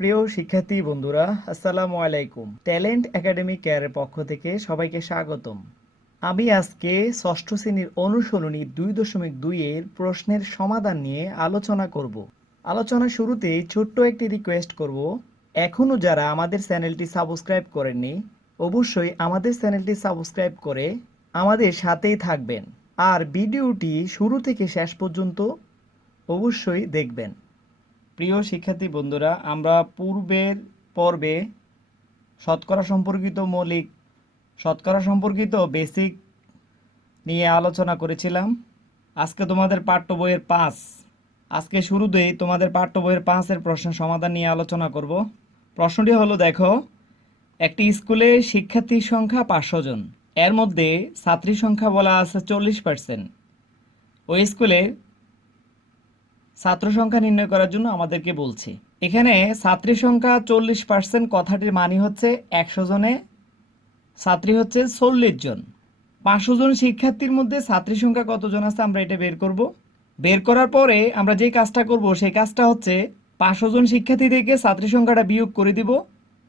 প্রিয় শিক্ষার্থী বন্ধুরা, আসসালামু আলাইকুম। ট্যালেন্ট একাডেমি কেয়ারের পক্ষ থেকে সবাইকে স্বাগতম। আমি আজকে ষষ্ঠ শ্রেণীর অনুসরণী 2.2 এর প্রশ্নের সমাধান নিয়ে আলোচনা করব। আলোচনার শুরুতেই ছোট্ট একটি রিকোয়েস্ট করব, এখনও যারা আমাদের চ্যানেলটি সাবস্ক্রাইব করেননি অবশ্যই আমাদের চ্যানেলটি সাবস্ক্রাইব করে আমাদের সাথেই থাকবেন আর ভিডিওটি শুরু থেকে শেষ পর্যন্ত অবশ্যই দেখবেন। প্রিয় শিক্ষার্থী বন্ধুরা, আমরা পূর্বের পর্বে শতকরা সম্পর্কিত বেসিক নিয়ে আলোচনা করেছিলাম। আজকে তোমাদের পাঠ্য বইয়ের 5 আজকে শুরুতেই তোমাদের পাঠ্য বইয়ের 5-এর প্রশ্নের সমাধান নিয়ে আলোচনা করব। প্রশ্নটি হলো, দেখো, একটি স্কুলে শিক্ষার্থীর সংখ্যা 500 জন, এর মধ্যে ছাত্রীর সংখ্যা বলা আছে 40%। ওই স্কুলের ছাত্র সংখ্যা নির্ণয় করার জন্য আমাদেরকে বলছে। এখানে ছাত্রী সংখ্যা 40%, কথাটির মানে হচ্ছে 100 জনে ছাত্রী হচ্ছে 40 জন। 500 জন শিক্ষার্থীর মধ্যে ছাত্রী সংখ্যা কতজন আছে আমরা এটা বের করব। বের করার পরে আমরা যে কাজটা করব সেই কাজটা হচ্ছে 500 জন শিক্ষার্থী থেকে ছাত্রী সংখ্যাটা বিয়োগ করে দিব,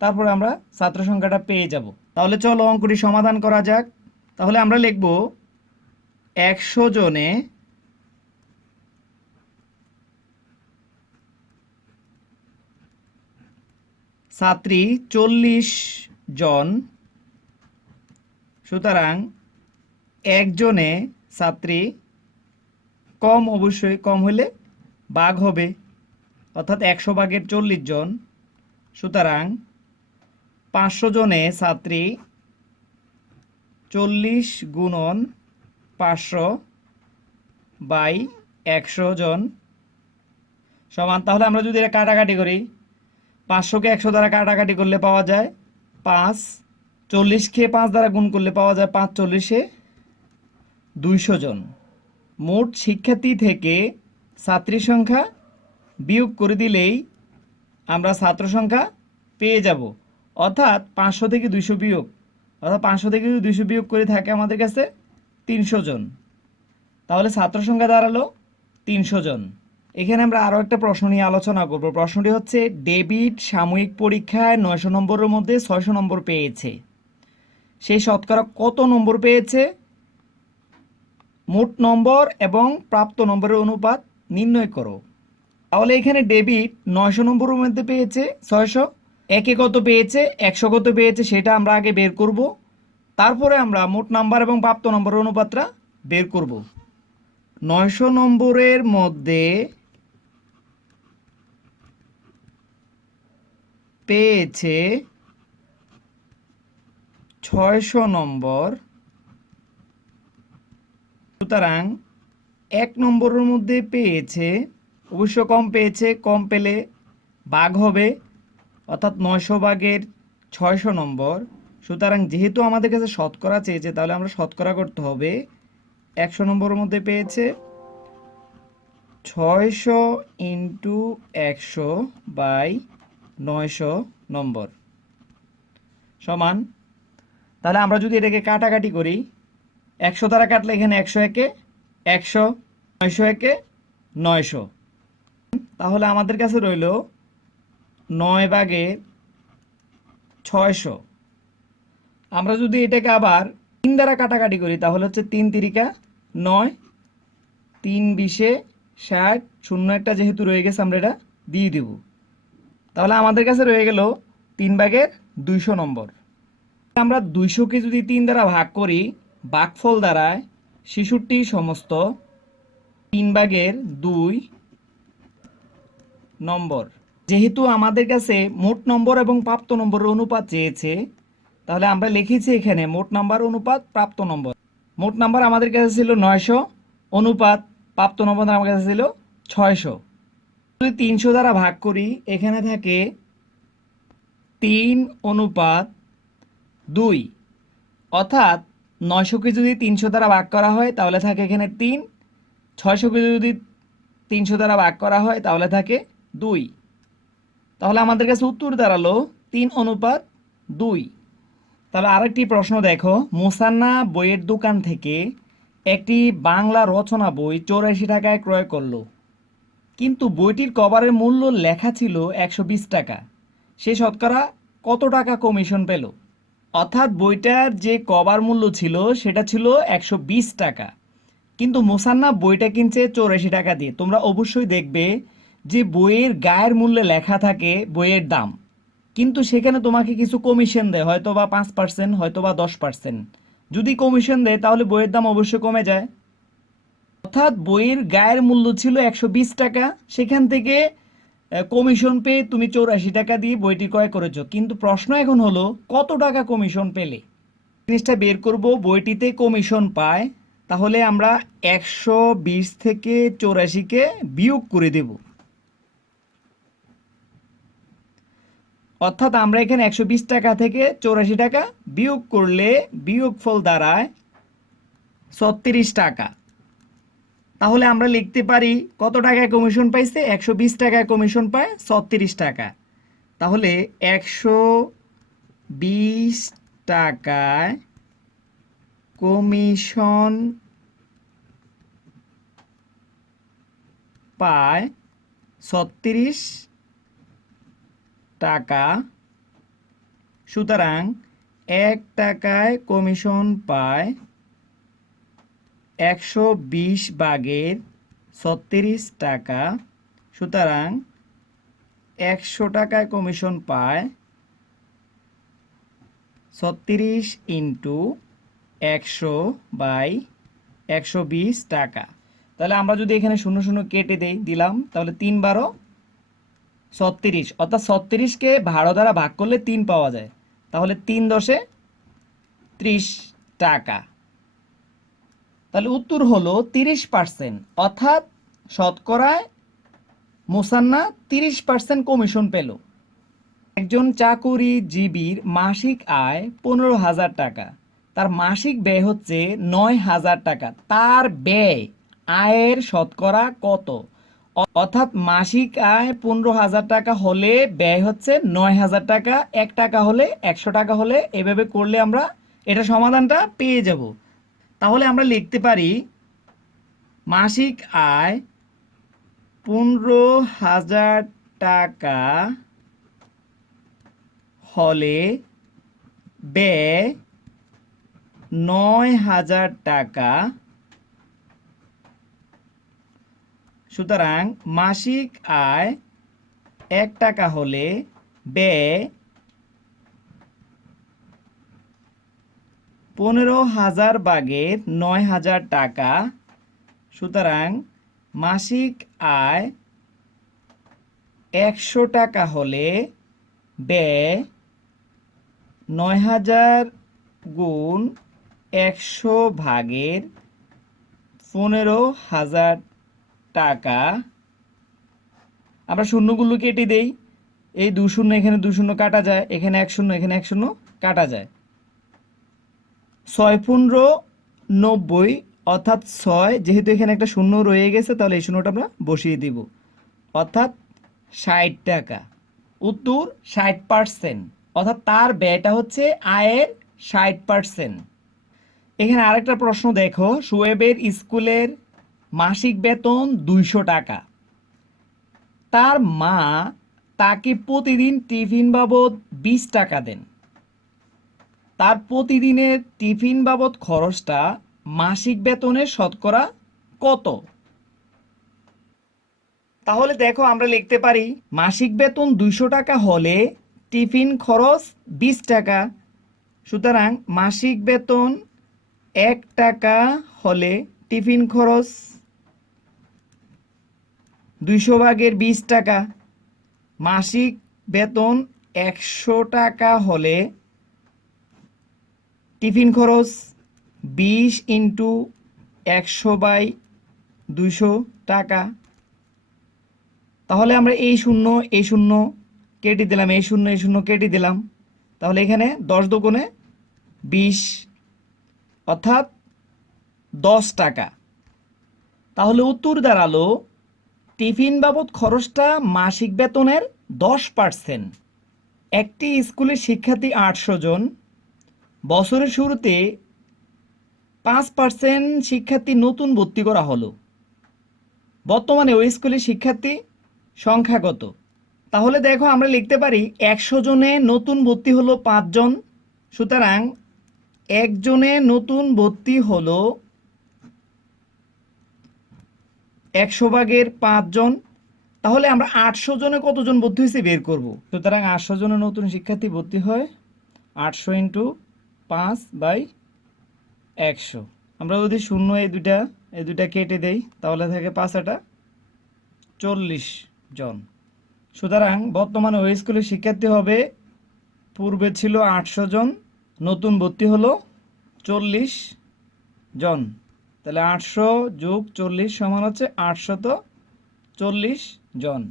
তারপরে আমরা ছাত্র সংখ্যাটা পেয়ে যাব। তাহলে চলো অঙ্কটি সমাধান করা যাক। তাহলে আমরা লিখব 100 জনে ছাত্রী 40 জন, সুতরাং একজনে ছাত্রী কম, অবশ্যই কম হলে ভাগ হবে, অর্থাৎ 100 ভাগের 40 জন, সুতরাং 500 জনে ছাত্রী 40 গুণন 500 বাই 100 জন সমান। তাহলে আমরা যদি এটা কাটাকাটি করি, 500কে 100 দ্বারা কাটাকাটি করলে পাওয়া যায় 5, 40কে 5 দ্বারা গুণ করলে পাওয়া যায় 5 40-এ 200 জন। মোট শিক্ষার্থী থেকে ছাত্রী সংখ্যা বিয়োগ করে দিলেই আমরা ছাত্র সংখ্যা পেয়ে যাব, অর্থাৎ 500 থেকে 200 বিয়োগ, অর্থাৎ 500 থেকে 200 বিয়োগ করে থাকে আমাদের কাছে 300 জন। তাহলে ছাত্র সংখ্যা দাঁড়ালো 300 জন। এখানে আমরা আরও একটা প্রশ্ন নিয়ে আলোচনা করব। প্রশ্নটি হচ্ছে, ডেভিড সাময়িক পরীক্ষায় 900 নম্বরের মধ্যে 600 নম্বর পেয়েছে, সে শতকরা কত নম্বর পেয়েছে? মোট নম্বর এবং প্রাপ্ত নম্বরের অনুপাত নির্ণয় করো। তাহলে এখানে ডেভিড 900 নম্বরের মধ্যে পেয়েছে 600, একে কত পেয়েছে, 100 কত পেয়েছে সেটা আমরা আগে বের করব, তারপরে আমরা মোট নাম্বার এবং প্রাপ্ত নম্বরের অনুপাতটা বের করব। 900 নম্বরের মধ্যে পেয়েছে 600 নম্বর, সুতরাং 1 নম্বরের মধ্যে পেয়েছে, অবশ্য কম পেয়েছে, কম পেলে ভাগ হবে, অর্থাৎ 900 ভাগের 600 নম্বর। সুতরাং যেহেতু আমাদের কাছে শতকরা চেয়েছে তাহলে আমরা শতকরা করতে হবে। 100 নম্বরের মধ্যে পেয়েছে 600 ইন্টু 100 বাই 900 নম্বর সমান। তাহলে আমরা যদি এটাকে কাটাকাটি করি, 100 দ্বারা কাটলে এখানে 100 একে 100, 900 একে 900, তাহলে আমাদের কাছে রইল 9 ভাগের 600। আমরা যদি এটাকে আবার 3 দ্বারা কাটাকাটি করি তাহলে হচ্ছে 3 তিরিকা 9, 3 20-এ 60, শূন্য একটা যেহেতু রয়ে গেছে আমরা এটা দিয়ে দেব। তাহলে আমাদের কাছে রয়ে গেল 3 ভাগের 200 নম্বর। আমরা 200কে যদি 3 দ্বারা ভাগ করি, ভাগফল দাঁড়ায় 66 সমস্ত 3 ভাগের 2 নম্বর। যেহেতু আমাদের কাছে মোট নম্বর এবং প্রাপ্ত নম্বরের অনুপাত চেয়েছে, তাহলে আমরা লিখেছি এখানে মোট নাম্বার অনুপাত প্রাপ্ত নম্বর। মোট নাম্বার আমাদের কাছে ছিল 900, অনুপাত প্রাপ্ত নম্বর আমার কাছে ছিল 600। যদি 300 দ্বারা ভাগ করি, এখানে থাকে 3:2, অর্থাৎ 900কে যদি 300 দ্বারা ভাগ করা হয় তাহলে থাকে এখানে 3, 600কে যদি 300 দ্বারা ভাগ করা হয় তাহলে থাকে 2। তাহলে আমাদের কাছে উত্তর দাঁড়ালো 3:2। তাহলে আরেকটি প্রশ্ন দেখো, মোসান্না বইয়ের দোকান থেকে একটি বাংলা রচনা বই 84 টাকায় ক্রয় করলো, কিন্তু বইটির কভারের মূল্য লেখা ছিল 120 টাকা। সে শতকরা কত টাকা কমিশন পেল। অর্থাৎ বইটার যে কভার মূল্য ছিল সেটা ছিল 120 টাকা, কিন্তু মোসান্নাফ বইটা কিনছে 84 টাকা দিয়ে। তোমরা অবশ্যই দেখবে যে বইয়ের গায়ের মূল্যে লেখা থাকে বইয়ের দাম, কিন্তু সেখানে তোমাকে কিছু কমিশন দেয়, হয়তো বা 5%, হয়তো বা 10%। যদি কমিশন দেয় তাহলে বইয়ের দাম অবশ্যই কমে যায়। অর্থাৎ বইয়ের গায়ের মূল্য ছিল 120 টাকা, সেখান থেকে কমিশন পেয়ে তুমি 84 টাকা দিয়ে বইটি ক্রয় করেছো। কিন্তু প্রশ্ন এখন হলো কত টাকা কমিশন পেলে। জিনিসটা বের করব, বইটিতে কমিশন পায়, তাহলে আমরা 120 থেকে 84-কে বিয়োগ করে দেব। অর্থাৎ আমরা এখানে 120 টাকা থেকে 84 টাকা বিয়োগ করলে বিয়োগফল দাঁড়ায় 36 টাকা। তাহলে আমরা লিখতে পারি কত টাকায় কমিশন পাইছে, 120 টাকায় কমিশন পায় 36 টাকা। তাহলে 120 টাকায় কমিশন পায় 36 টাকা, সুতরাং 1 টাকায় কমিশন পায় 120 ভাগের 36 টাকা, সুতরাং 100 টাকায় কমিশন পায় 36 ইন্টু 100/120 টাকা। তাহলে আমরা যদি এখানে 0 0 কেটে দেই, দিলাম, তাহলে 3 12 36, অর্থাৎ 36কে 12 দ্বারা ভাগ করলে 3 পাওয়া যায়। তাহলে 3 10 30 টাকা। তাহলে উত্তর হলো 30%, অর্থাৎ শতকরায় মোসান্না 30% কমিশন পেল। একজন চাকুরিজীবীর মাসিক আয় 15,000 টাকা, তার মাসিক ব্যয় হচ্ছে 9,000 টাকা। তার ব্যয় আয়ের শতকরা কত? অর্থাৎ মাসিক আয় 15,000 টাকা হলে ব্যয় হচ্ছে 9,000 টাকা। 1 টাকা হলে 100 টাকা হলে এভাবে করলে আমরা এটা সমাধানটা পেয়ে যাব। তাহলে আমরা লিখতে পারি মাসিক আয় 15,000 টাকা হলে ব্যয় 9,000 টাকা, সুতরাং মাসিক আয় 1 টাকা হলে ব্যয় 15,000 ভাগের 9,000 টাকা, সুতরাং মাসিক আয় 100 টাকা হলে ব্যয় 9,000 গুণ 100 ভাগের 15,000 টাকা। আমরা শূন্যগুলো কেটে দেই, এই 2 শূন্য এখানে 2 শূন্য কাটা যায়, এখানে 1 শূন্য এখানে 1 শূন্য কাটা যায়। 6 15 90, অর্থাৎ 6, যেহেতু এখানে একটা শূন্য রয়ে গেছে তাহলে এই শূন্যটা আমরা বসিয়ে দিব, অর্থাৎ 60 টাকা। উত্তর 60%, অর্থাৎ তার ব্যয়টা হচ্ছে আয়ের 60%। এখানে আরেকটা প্রশ্ন দেখো, শোয়েবের স্কুলের মাসিক বেতন 200 টাকা, তার মা তাকে প্রতিদিন টিফিন বাবদ 20 টাকা দেন। তার প্রতিদিনের টিফিন বাবদ খরচটা মাসিক বেতনের শতকরা কত? তাহলে দেখো আমরা লিখতে পারি মাসিক বেতন 200 টাকা হলে টিফিন খরচ 20 টাকা, সুতরাং মাসিক বেতন 1 টাকা হলে টিফিন খরচ 200 ভাগের 20 টাকা। মাসিক বেতন 100 টাকা হলে টিফিন খরচ 20 ইন্টু 100/200 টাকা। তাহলে আমরা এই শূন্য কেটে দিলাম, এই শূন্য কেটে দিলাম, তাহলে এখানে 10 দুগুণে 20, অর্থাৎ 10 টাকা। তাহলে উত্তর দাঁড়ালো টিফিন বাবদ খরচটা মাসিক বেতনের 10%। একটি স্কুলের শিক্ষার্থী 800 জন, বছরের শুরুতে 5% শিক্ষার্থী নতুন ভর্তি করা হলো। বর্তমানে ওই স্কুলের শিক্ষার্থী সংখ্যা কত? তাহলে দেখো আমরা লিখতে পারি 100 জনে নতুন ভর্তি হলো 5 জন, সুতরাং একজনে নতুন ভর্তি হলো 100 ভাগের 5 জন। তাহলে আমরা 800 জনে কতজন ভর্তি হয়েছে বের করব। সুতরাং 800 জনের নতুন শিক্ষার্থী ভর্তি হয়, 800 ইন্টু 5/100। আমরা যদি শূন্য এই দুইটা কেটে দেই তাহলে থাকে 5 40 জন। সুতরাং বর্তমানে ওই স্কুলের শিক্ষার্থী হবে, পূর্বে ছিল 800 জন, নতুন ভর্তি হলো 40 জন। তাহলে 800 যোগ 40 সমান হচ্ছে 840 জন।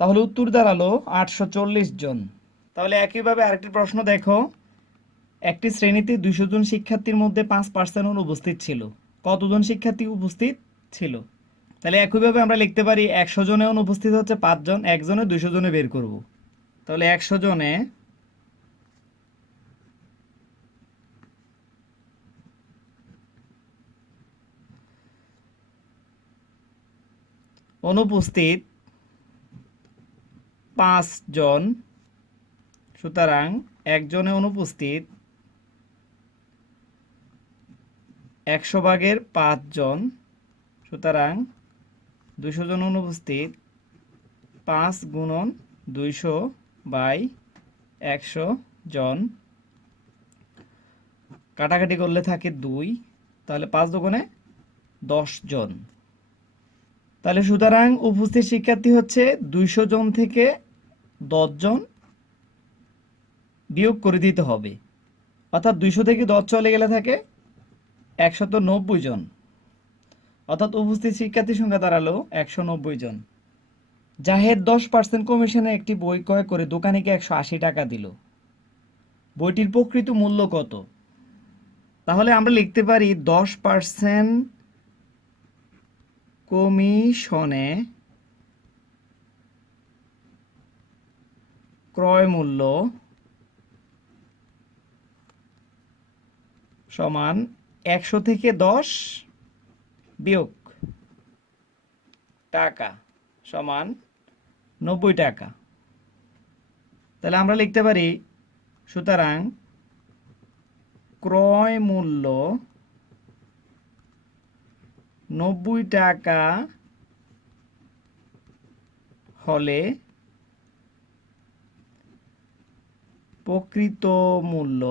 তাহলে উত্তর দাঁড়ালো 840 জন। তাহলে একইভাবে আরেকটি প্রশ্ন দেখো, একটি শ্রেণীতে 200 জন শিক্ষার্থীর মধ্যে 5% অনুপস্থিত ছিল। কতজন শিক্ষার্থী উপস্থিত ছিল? তাহলে একইভাবে আমরা লিখতে পারি 100 জনে অনুপস্থিত হচ্ছে 5 জন, একজনে 200 জনে বের করব। তাহলে 100 জনে অনুপস্থিত 5 জন, সুতরাং একজনে অনুপস্থিত 100 ভাগের 5 জন, সুতরাং 200 জন অনুপস্থিত 5 গুণন 200/100 জন, কাটাকাটি করলে থাকে 2, তাহলে 5 দুগুণে 10 জন। তাহলে সুতরাং উপস্থিত শিক্ষার্থী হচ্ছে 200 জন থেকে 10 জন বিয়োগ করে দিতে হবে, অর্থাৎ 200 থেকে 10 চলে গেলে থাকে 190 জন, অর্থাৎ উপস্থিত শিক্ষার্থীর সংখ্যা দাঁড়ালো 190 জন। জাহেদ 10% কমিশনে একটি বই ক্রয় করে দোকানিকে 180 টাকা দিল, বইটির প্রকৃত মূল্য কত? তাহলে আমরা লিখতে পারি 10% কমিশনে ক্রয় মূল্য সমান 100 থেকে 10 বিয়োগ টাকা সমান 90 টাকা। তাহলে আমরা লিখতে পারি, সুতরাং ক্রয় মূল্য 90 টাকা হলে প্রকৃত মূল্য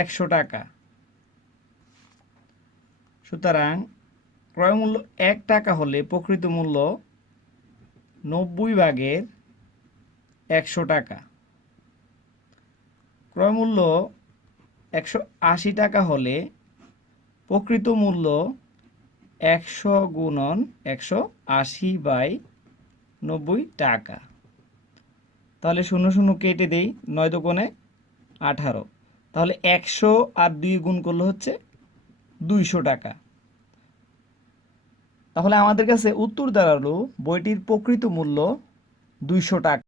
100 টাকা। সুতরাং ক্রয় মূল্য 1 টাকা হলে প্রকৃত মূল্য 90 ভাগের 100 টাকা। ক্রয় মূল্য 180 টাকা হলে প্রকৃত মূল্য 100 গুণন 180/90 টাকা। তাহলে 00 কেটে দেই, 9 দুগুণে 18, তাহলে 100 আর 2 গুণ করলে হচ্ছে 200 টাকা। তাহলে আমাদের কাছে উত্তর দাঁড়ালো বইটির প্রকৃত মূল্য 200 টাকা।